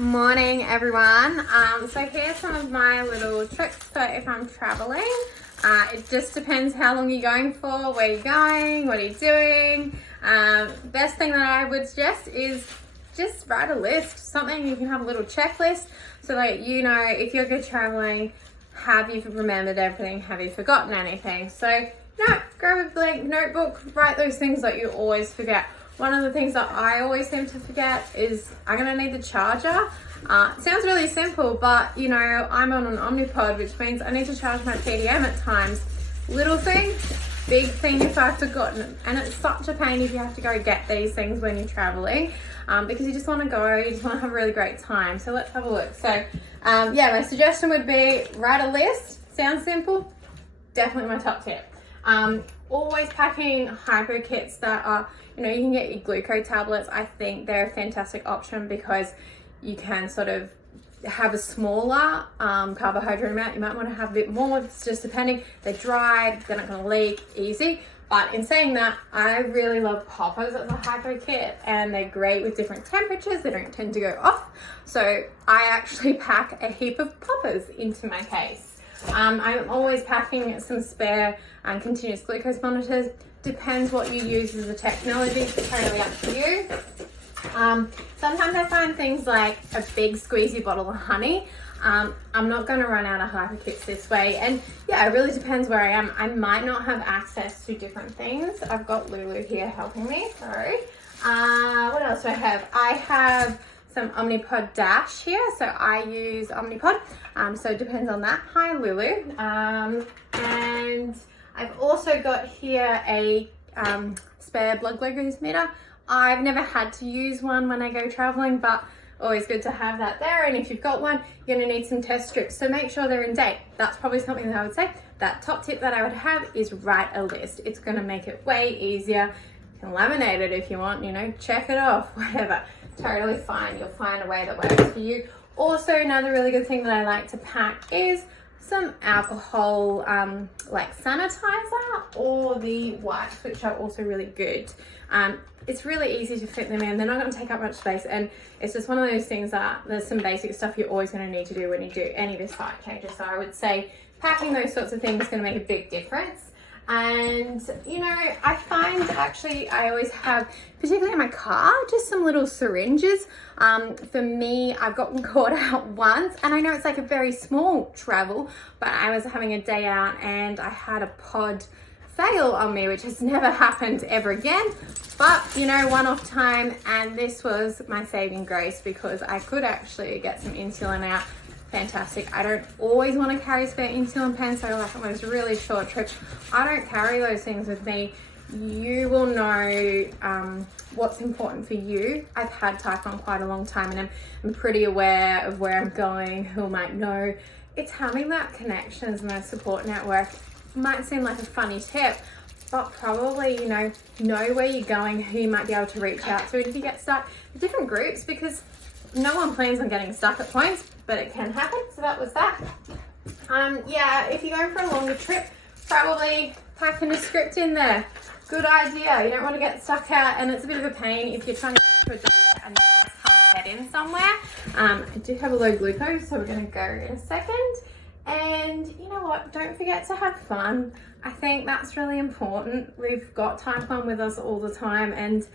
Morning everyone. So here's some of my little tricks for if I'm traveling. It just depends how long you're going for, where you're going, what are you doing. Best thing that I would suggest is just write a list, something you can have a little checklist so that you know if you're good traveling, have you remembered everything, have you forgotten anything. So grab a blank notebook, write those things that you always forget. One of the things that I always seem to forget is I'm gonna need the charger. It sounds really simple, but you know, I'm on an Omnipod, which means I need to charge my PDM at times. Little thing, big thing if I've forgotten. And it's such a pain if you have to go get these things when you're traveling, because you just wanna go, you just wanna have a really great time. So let's have a look. So my suggestion would be write a list. Sounds simple, definitely my top tip. Always packing hypo kits that are, you can get your glucose tablets. I think they're a fantastic option because you can sort of have a smaller carbohydrate amount. You might want to have a bit more, it's just depending. They're dry, they're not going to leak, easy. But in saying that, I really love poppers as a hypo kit, and they're great with different temperatures. They don't tend to go off. So I actually pack a heap of poppers into my case. I'm always packing some spare continuous glucose monitors. Depends what you use as a technology, it's totally up to you. Sometimes I find things like a big squeezy bottle of honey. I'm not going to run out of hyper kits this way, and yeah, it really depends where I am. I might not have access to different things. I've got Lulu here helping me, sorry. What else do I have? I have some Omnipod Dash here, so I use Omnipod, so it depends on that. Hi Lulu. And I've also got here a spare blood glucose meter. I've never had to use one when I go traveling, but always good to have that there. And if you've got one, you're gonna need some test strips, so make sure they're in date. That's probably something that I would say. That top tip that I would have is write a list. It's gonna make it way easier. You can laminate it if you want, check it off, whatever. Totally fine, you'll find a way that works for you. Also, another really good thing that I like to pack is some alcohol, like sanitizer, or the wipes, which are also really good. It's really easy to fit them in. They're not going to take up much space, and it's just one of those things that there's some basic stuff you're always going to need to do when you do any of this height changes. So I would say packing those sorts of things is going to make a big difference. And I find actually I always have, particularly in my car, just some little syringes. For me, I've gotten caught out once, and I know it's like a very small travel, but I was having a day out and I had a pod fail on me, which has never happened ever again. But one-off time, and this was my saving grace because I could actually get some insulin out. Fantastic. I don't always want to carry spare insulin pens, so like on those really short trips, I don't carry those things with me. You will know what's important for you. I've had type 1 quite a long time, and I'm pretty aware of where I'm going, who I might know. It's having that connections and that support network. Might seem like a funny tip, but probably know where you're going, who you might be able to reach out to if you get stuck. Different groups, because no one plans on getting stuck at points, but it can happen. So that was that. If you're going for a longer trip, probably packing a script in there. Good idea. You don't want to get stuck out, and it's a bit of a pain if you're trying to go to a doctor and you just can't get in somewhere. I do have a low glucose, so we're going to go in a second. And you know what? Don't forget to have fun. I think that's really important. We've got type 1 with us all the time, and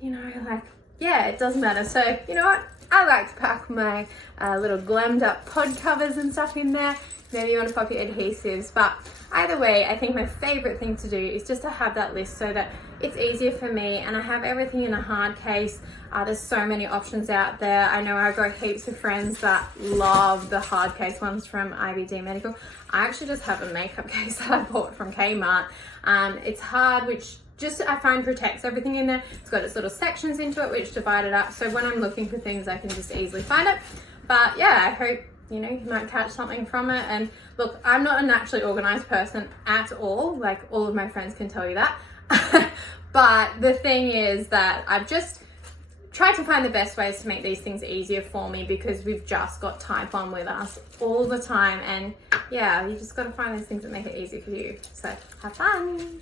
it doesn't matter. So you know what? I like to pack my little glammed up pod covers and stuff in there. Maybe you want to pop your adhesives, but either way, I think my favorite thing to do is just to have that list so that it's easier for me, and I have everything in a hard case. There's so many options out there. I know I've got heaps of friends that love the hard case ones from IBD Medical. I actually just have a makeup case that I bought from Kmart. It's hard, which I find protects everything in there. It's got its little sections into it which divide it up, so when I'm looking for things I can just easily find it. But yeah, I hope you might catch something from it. And look, I'm not a naturally organized person at all, like all of my friends can tell you that. But the thing is that I've just tried to find the best ways to make these things easier for me, because we've just got type 1 with us all the time, and yeah, you just got to find those things that make it easy for you. So have fun.